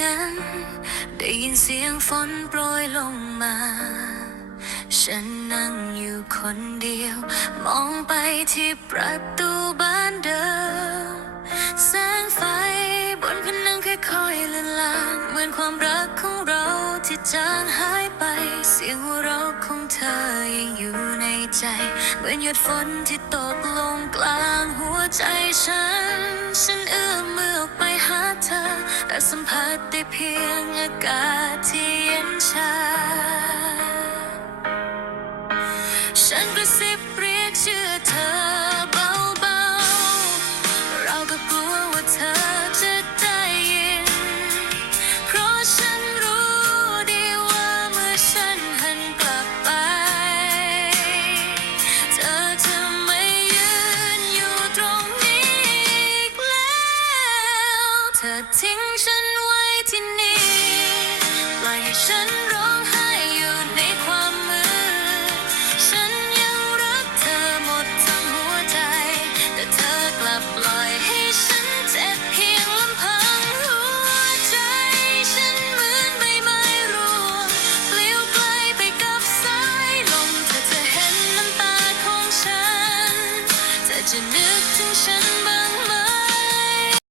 งั้นได้ยินเสียงฝนโปรยลงมาฉันนั่งอยู่คนเดียวมองไปที่ประตูบ้านเดิมแสงไฟบนผนังค่อยๆเลือนลางเหมือนความรักของเราที่จางหายไปเสียงหัวเราะของเธอยังอยู่ในใจเหมือนหยดฝนที่ตกลงกลางหัวใจฉันเอื้อมมือออกไปหาเธอแต่สัมผัสได้เพียงอากาศที่เย็นชา